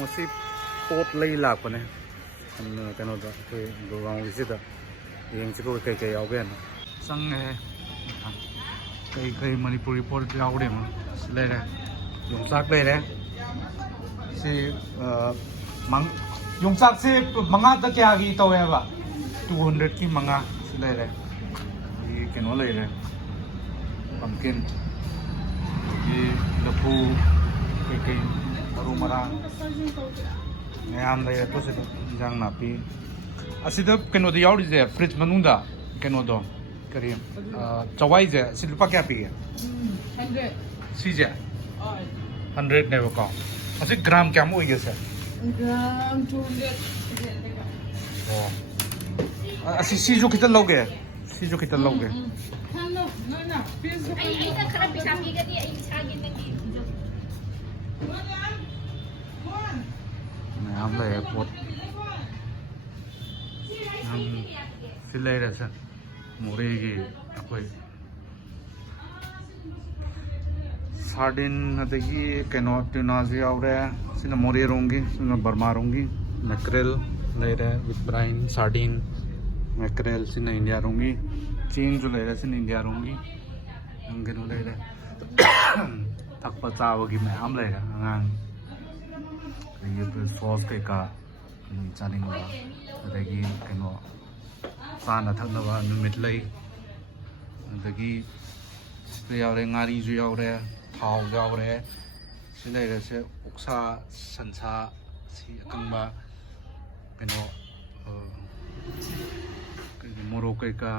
ꯃꯁꯤ ꯄꯣꯠ ꯂꯩ ꯂꯥꯛꯄꯅꯦ ꯀꯩꯅꯣꯗ ꯑꯩꯈꯣꯏ ꯒꯣꯔꯒꯥꯎꯟꯒꯤꯁꯤꯗ ꯌꯦꯡꯁꯤꯀꯣ ꯀꯩꯀꯩ ꯌꯥꯎꯒꯦꯅ ꯆꯪꯉꯦ ꯀꯩ ꯃꯅꯤꯄꯨꯔꯤ ꯄꯣꯠ ꯌꯥꯎꯔꯦ ꯁꯤ ꯂꯩꯔꯦ ꯌꯣꯡꯆꯥꯛ ꯂꯩꯔꯦ ꯁꯤ ꯌꯣꯡꯆꯥꯛꯁꯦ ꯃꯉꯥꯗ ꯀꯌꯥꯒꯤ ꯇꯧꯋꯦ ꯍꯥꯏꯕ 200ꯀꯤ ꯃꯉꯥ ꯁꯤ ꯂꯩꯔꯦ ꯑꯗꯒꯤ ꯀꯩꯅꯣ ꯂꯩꯔꯦ ꯄꯝꯀꯤꯟ ꯑꯗꯒꯤ ꯂꯐꯨ ꯀꯩꯀꯩ ꯃꯔꯨ ꯃꯔꯥꯡ ꯃꯌꯥꯝ ꯂꯩꯔꯦ ꯄꯣꯠꯁꯤꯗ ꯏꯟꯖꯥꯡ ꯅꯥꯄꯤ ꯑꯁꯤꯗ ꯀꯩꯅꯣꯗ ꯌꯥꯎꯔꯤꯁꯦ ꯐ꯭ꯔꯤꯖ ꯃꯅꯨꯡꯗ ꯀꯩꯅꯣꯗꯣ ꯀꯔꯤ ꯆꯋꯥꯏꯁꯦ ꯁꯤ ꯂꯨꯄꯥ ꯀꯌꯥ ꯄꯤꯒꯦ 100 ꯁꯤꯁꯦ 100네ꯕꯀꯣ ꯑꯁꯤ ꯒ꯭ꯔꯥꯝ ꯀꯌꯥꯃꯨꯛ ꯑꯣꯏꯒꯦ ꯁꯦ gram 200 ꯑꯣ ꯑꯁꯤ ꯁꯤꯁꯨ ꯈꯤꯇ ꯂꯧꯒꯦ ꯁꯤꯁꯨ ꯈꯤꯇ ꯂꯧꯒꯦ hello nana please ꯑꯩꯅ ꯈꯔ ꯄꯩꯁꯥ ꯄꯤꯒꯗꯤ ꯑꯩ ꯏꯁꯥꯒꯤ ꯅꯪꯒꯤ ꯃꯌꯥꯝ ꯂꯩꯔꯦ ꯄꯣꯠ ꯁꯤ ꯂꯩꯔꯦꯁꯦ ꯃꯣꯔꯦꯒꯤ ꯑꯩꯈꯣꯏ ꯁꯥꯔꯗꯤꯟ ꯑꯗꯒꯤ ꯀꯩꯅꯣ ꯇ꯭ꯌꯨꯅꯥꯁꯨ ꯌꯥꯎꯔꯦ ꯁꯤꯅ ꯃꯣꯔꯦꯔꯣꯝꯒꯤ ꯁꯤꯅ ꯕꯔꯃꯥꯔꯣꯝꯒꯤ ꯃꯦꯀ꯭ꯔꯦꯜ ꯂꯩꯔꯦ ꯋꯤꯠ ꯕ꯭ꯔꯥꯏꯟ ꯁꯥꯔꯗꯤꯟ ꯃꯦꯀ꯭ꯔꯦꯜ ꯁꯤꯅ ꯏꯟꯗꯤꯌꯥꯔꯣꯝꯒꯤ ꯆꯦꯡꯁꯨ ꯂꯩꯔꯦ ꯁꯤꯅ ꯏꯟꯗꯤꯌꯥꯔꯣꯝꯒꯤ ꯀꯩꯅꯣ ꯂꯩꯔꯦ ꯊꯛꯄ ꯆꯥꯕꯒꯤ ꯃꯌꯥꯝ ꯂꯩꯔꯦ ꯑꯉꯥꯡ ꯑꯗꯒꯤ ꯁꯣꯁ ꯀꯩꯀꯥ ꯆꯥꯅꯤꯡꯕ ꯑꯗꯒꯤ ꯀꯩꯅꯣ ꯆꯥꯅ ꯊꯛꯅꯕ ꯅꯨꯃꯤꯠꯂꯩ ꯑꯗꯒꯤ ꯌꯥꯎꯔꯦ ꯉꯥꯔꯤꯁꯨ ꯌꯥꯎꯔꯦ ꯊꯥꯎ ꯌꯥꯎꯔꯦ ꯁꯤ ꯂꯩꯔꯦꯁꯦ ꯑꯣꯛꯁꯥ ꯁꯟꯁꯥ ꯁꯤ ꯑꯀꯪꯕ ꯀꯩꯅꯣ ꯃꯣꯔꯣꯛ ꯀꯩꯀꯥ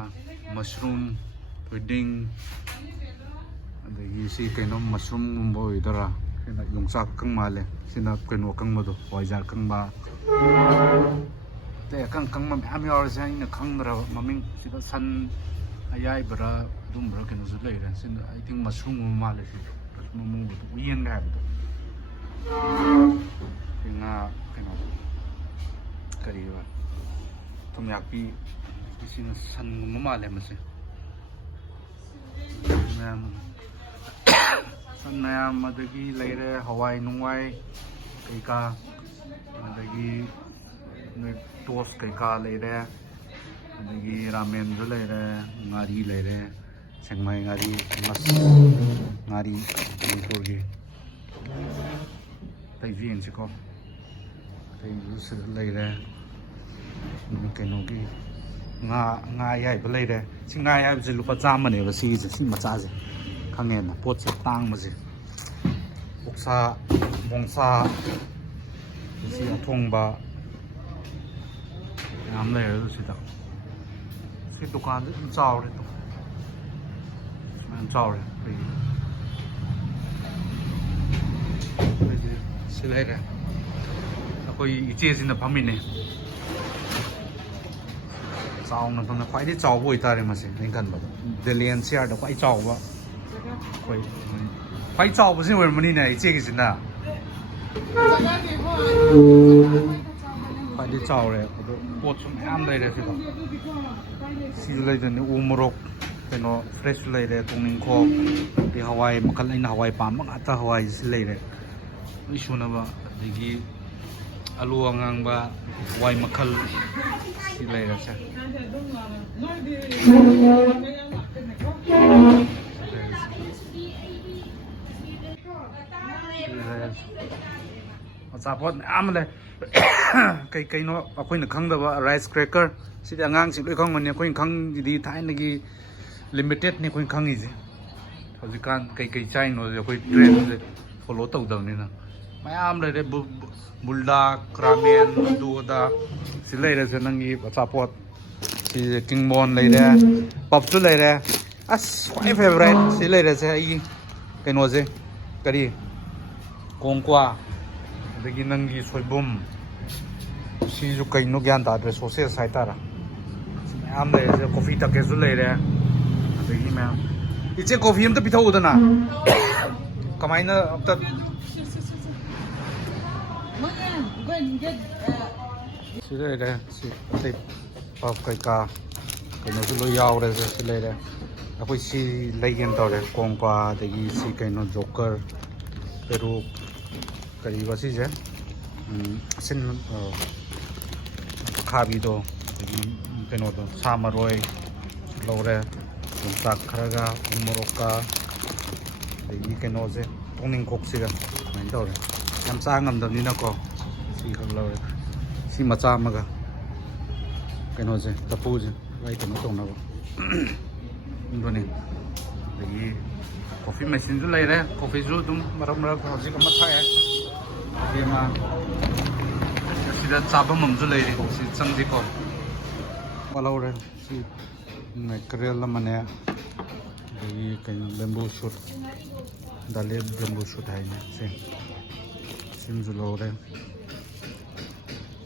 ꯃꯁꯔꯨꯝ ꯊꯣꯏꯗꯤꯡ ꯑꯗꯒꯤ ꯁꯤ ꯀꯩꯅꯣ ꯃꯁꯔꯨꯝꯒꯨꯝꯕ ꯑꯣꯏꯗꯣꯏꯔꯥ ꯁꯤꯅ ꯌꯣꯡꯆꯥꯛ ꯑꯀꯪ ꯃꯥꯜꯂꯦ ꯁꯤꯅ ꯀꯩꯅꯣ ꯑꯀꯪꯕꯗꯣ ꯍꯋꯥꯏꯖꯥꯔ ꯑꯀꯪꯕ ꯑꯇꯩ ꯑꯀꯪꯕ ꯃꯌꯥꯝ ꯌꯥꯎꯔꯤꯁꯦ ꯑꯩꯅ ꯈꯪꯗ꯭ꯔꯕ ꯃꯃꯤꯡ ꯁꯤꯗ ꯁꯟ ꯑꯌꯥꯏꯕꯔꯥ ꯑꯗꯨꯝꯕꯔꯥ ꯀꯩꯅꯣꯁꯨ ꯂꯩꯔꯦ ꯁꯤꯅ ꯑꯩ ꯊꯤꯡ ꯃꯁꯔꯨꯝꯒꯨꯝꯕ ꯃꯥꯜꯂꯦ ꯁꯤ ꯃꯃꯨꯡꯗꯣ ꯎꯌꯦꯟꯒ ꯍꯥꯏꯕꯗꯣ ꯉꯥ ꯀꯩꯅꯣ ꯀꯔꯤꯕ ꯊꯨꯝꯌꯥꯛꯄꯤ ꯁꯤꯅ ꯁꯟꯒꯨꯝꯕ ꯃꯥꯜꯂꯦ ꯃꯁꯦ ꯃꯌꯥꯝ ꯁꯟ ꯃꯌꯥꯝ ꯑꯗꯒꯤ ꯂꯩꯔꯦ ꯍꯋꯥꯏ ꯅꯨꯡꯋꯥꯏ ꯀꯩꯀꯥ ꯑꯗꯒꯤ ꯇꯣꯁ ꯀꯩꯀꯥ ꯂꯩꯔꯦ ꯑꯗꯒꯤ ꯔꯥꯃꯦꯟꯁꯨ ꯂꯩꯔꯦ ꯉꯥꯔꯤ ꯂꯩꯔꯦ ꯁꯦꯡꯃꯥꯏ ꯉꯥꯔꯤ ꯉꯥꯔꯤ ꯃꯅꯤꯄꯨꯔꯒꯤ ꯑꯇꯩꯁꯨ ꯌꯦꯡꯁꯤꯀꯣ ꯑꯇꯩꯁꯨ ꯁꯤꯗ ꯂꯩꯔꯦ ꯀꯩꯅꯣꯒꯤ ꯉꯥ ꯑꯌꯥꯏꯕ ꯂꯩꯔꯦ ꯁꯤ ꯉꯥ ꯑꯌꯥꯏꯕꯁꯦ ꯂꯨꯄꯥ 100ꯅꯦꯕ ꯁꯤꯒꯤꯁꯦ ꯁꯤ ꯃꯆꯥꯁꯦ ꯈꯪꯉꯦꯅ ꯄꯣꯠꯁꯦ ꯇꯥꯡꯕꯁꯦ ꯑꯣꯛꯁꯥ ꯕꯣꯡꯁꯥ ꯁꯤ ꯑꯊꯣꯡꯕ ꯌꯥꯝ ꯂꯩꯔꯦ ꯁꯤꯗ ꯁꯤ ꯗꯨꯀꯥꯟꯁꯦ ꯑꯗꯨꯝ ꯆꯥꯎꯔꯦ ꯌꯥꯝ ꯆꯥꯎꯔꯦ ꯑꯩꯈꯣꯏꯒꯤ ꯁꯤ ꯂꯩꯔꯦ ꯑꯩꯈꯣꯏ ꯏꯆꯦꯁꯤꯅ ꯐꯝꯃꯤꯅꯦ ꯆꯥꯎꯅ ꯐꯝꯅ ꯈ꯭ꯋꯥꯏꯗꯒꯤ ꯆꯥꯎꯕ ꯑꯣꯏꯇꯥꯔꯦ ꯃꯁꯤ ꯑꯩꯅ ꯈꯟꯕꯗ ꯗꯦꯜꯂꯤ NCRꯗ ꯈ꯭ꯋꯥꯏ ꯆꯥꯎꯕ ꯑꯩꯈꯣꯏ ꯈ꯭ꯋꯥꯏ ꯆꯥꯎꯕꯁꯤ ꯑꯣꯏꯔꯝꯃꯅꯤꯅꯦ ꯏꯆꯦꯒꯤꯁꯤꯅ ꯈ꯭ꯋꯥꯏꯗꯒꯤ ꯆꯥꯎꯔꯦ ꯑꯗꯣ ꯄꯣꯠꯁꯨ ꯃꯌꯥꯝ ꯂꯩꯔꯦ ꯁꯤꯗ ꯁꯤꯁꯨ ꯂꯩꯗꯣꯏꯅꯤ ꯎ ꯃꯣꯔꯣꯛ ꯀꯩꯅꯣ ꯐ꯭ꯔꯦꯁꯁꯨ ꯂꯩꯔꯦ ꯇꯣꯡꯅꯤꯡꯈꯣꯛ ꯑꯗꯩ ꯍꯋꯥꯏ ꯃꯈꯜ ꯑꯩꯅ ꯍꯋꯥꯏ ꯄꯥꯝꯕ ꯉꯥꯛꯇ ꯍꯋꯥꯏꯁꯤ ꯂꯩꯔꯦ ꯂꯣꯏ ꯁꯨꯅꯕ ꯑꯗꯒꯤ ꯑꯂꯨ ꯑꯉꯥꯡꯕ ꯍꯋꯥꯏ ꯃꯈꯜ ꯁꯤ ꯂꯩꯔꯁꯦ ꯑꯆꯥꯄꯣꯠ ꯃꯌꯥꯝ ꯂꯩ ꯀꯩꯅꯣ ꯑꯩꯈꯣꯏꯅ ꯈꯪꯗꯕ ꯔꯥꯏꯁ ꯀ꯭ꯔꯦꯀꯔ ꯁꯤꯗꯤ ꯑꯉꯥꯡꯁꯤꯡ ꯂꯣꯏ ꯈꯪꯕꯅꯤ ꯑꯩꯈꯣꯏꯅ ꯈꯪꯉꯤꯗꯤ ꯊꯥꯏꯅꯒꯤ ꯂꯤꯃꯤꯇꯦꯠꯅꯤ ꯑꯩꯈꯣꯏꯅ ꯈꯪꯉꯤꯁꯦ ꯍꯧꯖꯤꯛꯀꯥꯟ ꯀꯩ ꯆꯥꯏꯅꯣꯁꯦ ꯑꯩꯈꯣꯏ ꯇ꯭ꯔꯦꯟꯁꯦ ꯐꯣꯂꯣ ꯇꯧꯗꯕꯅꯤꯅ ꯃꯌꯥꯝ ꯂꯩꯔꯦ ꯕꯨꯜꯗꯥ ꯔꯥꯃꯦꯟ ꯑꯗꯨ ꯑꯗꯥ ꯁꯤ ꯂꯩꯔꯁꯦ ꯅꯪꯒꯤ ꯑꯆꯥꯄꯣꯠ ꯁꯤꯁꯦ ꯀꯤꯡꯕꯣꯟ ꯂꯩꯔꯦ ꯄꯞꯁꯨ ꯂꯩꯔꯦ ꯑꯁ ꯈ꯭ꯋꯥꯏ ꯐꯦꯚꯣꯔꯥꯏꯠ ꯁꯤ ꯂꯩꯔꯁꯦ ꯑꯩꯒꯤ ꯀꯩꯅꯣꯁꯦ ꯀꯔꯤ ꯀꯣꯡꯀ꯭ꯋꯥ ꯑꯗꯒꯤ ꯅꯪꯒꯤ ꯁꯣꯏꯕꯨꯝ ꯁꯤꯁꯨ ꯀꯩꯅꯣ ꯒ꯭ꯌꯥꯟ ꯇꯥꯗ꯭ꯔꯦ ꯁꯣꯁꯦꯁ ꯍꯥꯏꯇꯥꯔꯦ ꯃꯌꯥꯝ ꯂꯩꯔꯦ ꯀꯣꯐꯤ ꯇꯛꯀꯦꯠꯁꯨ ꯂꯩꯔꯦ ꯑꯗꯒꯤ ꯃꯌꯥꯝ ꯏꯆꯦ ꯀꯣꯐꯤ ꯑꯝꯇ ꯄꯤꯊꯛꯎꯗꯅ ꯀꯃꯥꯏꯅ ꯑꯝꯇ ꯁꯤ ꯂꯩꯔꯦ ꯁꯤ ꯑꯇꯩ ꯄꯞ ꯀꯩꯀꯥ ꯀꯩꯅꯣꯁꯨ ꯂꯣꯏ ꯌꯥꯎꯔꯦ ꯁꯤ ꯂꯩꯔꯦ ꯑꯩꯈꯣই ꯁꯤ ꯂꯩꯒꯦꯅ ꯇꯧꯔꯦ ꯀꯣꯡꯀ꯭ꯋꯥ ꯑꯗꯒꯤ ꯁꯤ ꯀꯩꯅꯣ ꯖꯣꯀꯔ ꯄꯦꯔꯨꯛ ꯀꯔꯤꯕ ꯁꯤꯁꯦ ꯁꯤꯟ ꯈꯥꯕꯤꯗꯣ ꯑꯗꯒꯤ ꯀꯩꯅꯣꯗꯣ ꯁꯥ ꯃꯔꯣꯏ ꯂꯧꯔꯦ ꯌꯣꯡꯆꯥꯛ ꯈꯔꯒ ꯎ ꯃꯣꯔꯣꯛꯀ ꯑꯗꯒꯤ ꯀꯩꯅꯣꯁꯦ ꯇꯣꯡꯅꯤꯡꯈꯣꯛꯁꯤꯒ ꯑꯗꯨꯃꯥꯏꯅ ꯇꯧꯔꯦ ꯌꯥꯝ ꯆꯥ ꯉꯝꯗꯕꯅꯤꯅꯀꯣ ꯁꯤ ꯈꯛ ꯂꯧꯔꯦ ꯁꯤ ꯃꯆꯥ ꯑꯃꯒ ꯀꯩꯅꯣꯁꯦ ꯆꯐꯨꯁꯦ ꯑꯩ ꯀꯩꯅꯣ ꯇꯧꯅꯕ ꯑꯗꯨꯅꯤ ꯑꯗꯒꯤ ꯀꯣꯐꯤ ꯃꯦꯆꯤꯟꯁꯨ ꯂꯩꯔꯦ ꯀꯣꯐꯤꯁꯨ ꯑꯗꯨꯝ ꯃꯔꯛ ꯃꯔꯛ ꯍꯧꯖꯤꯛ ꯑꯃ ꯊꯛꯑꯦ ꯑꯗꯒꯤ ꯑꯃ ꯑꯁꯤꯗ ꯆꯥꯐꯝ ꯑꯃꯁꯨ ꯂꯩꯔꯤ ꯁꯤ ꯆꯪꯁꯤꯀꯣ ꯂꯧꯔꯦ ꯁꯤ ꯃꯦꯀꯔꯦꯜ ꯑꯃꯅꯦ ꯑꯗꯒꯤ ꯀꯩꯅꯣ ꯕꯦꯝꯕꯨ ꯁꯨꯠ ꯗꯥꯂꯦ ꯕꯦꯝꯕꯨ ꯁꯨꯠ ꯍꯥꯏꯅꯦ ꯁꯤꯃꯁꯨ ꯂꯧꯔꯦ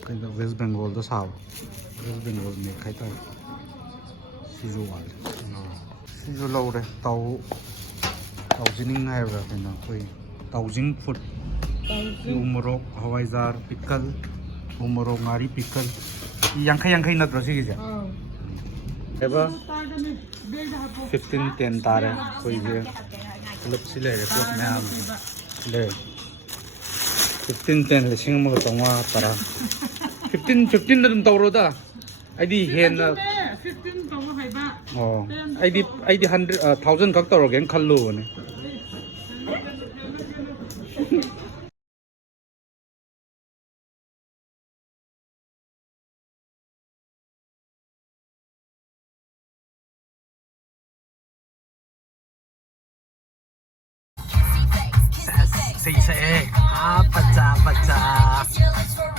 ꯀꯩꯅꯣ ꯋꯦꯁ ꯕꯦꯡꯒꯣꯜꯗ ꯁꯥꯕ ꯋꯦꯁ ꯕꯦꯡꯒꯣꯜ ꯃꯦꯛ ꯍꯥꯏꯇꯥꯔꯦ ꯁꯤꯁꯨ ꯋꯥꯠꯂꯦ ꯁꯤꯁꯨ ꯂꯧꯔꯦ ꯇꯥꯎꯖꯤꯅꯤꯡ ꯍꯥꯏꯕ꯭ꯔꯥ ꯀꯩꯅꯣ ꯑꯩꯈꯣꯏ ꯇꯥꯎꯖꯤꯡ ꯐꯨꯗ ꯎ ꯃꯣꯔꯣꯛ ꯍꯋꯥꯏꯖꯥꯔ ꯄꯤꯀꯜ ꯎ ꯃꯣꯔꯣꯛ ꯉꯥꯔꯤ ꯄꯤꯀꯜ ꯌꯥꯡꯈꯩ ꯅꯠꯇ꯭ꯔꯣ ꯁꯤꯒꯤꯁꯦ ꯍꯥꯏꯕ 15-10 ꯇꯥꯔꯦ ꯑꯩꯈꯣꯏꯁꯦ ꯄꯨꯂꯞꯁꯤ ꯂꯩꯔꯦ ꯄꯣꯠ ꯃꯌꯥꯝ ꯂꯩꯔꯦ 15-10 ꯂꯤꯁꯤꯡ ꯑꯃꯒ ꯆꯥꯝꯃꯉꯥ ꯇꯔꯥ 15 ꯑꯗꯨꯝ ꯇꯧꯔꯣꯗ ꯑꯩꯗꯤ ꯍꯦꯟꯅ 15 ꯇꯧꯕ ꯍꯩꯕ. ꯑꯣ ꯑꯩꯗꯤ 100,000 ꯈꯛ ꯇꯧꯔꯒꯦꯅ ꯈꯜꯂꯨꯕꯅꯦ Say, pata, pata.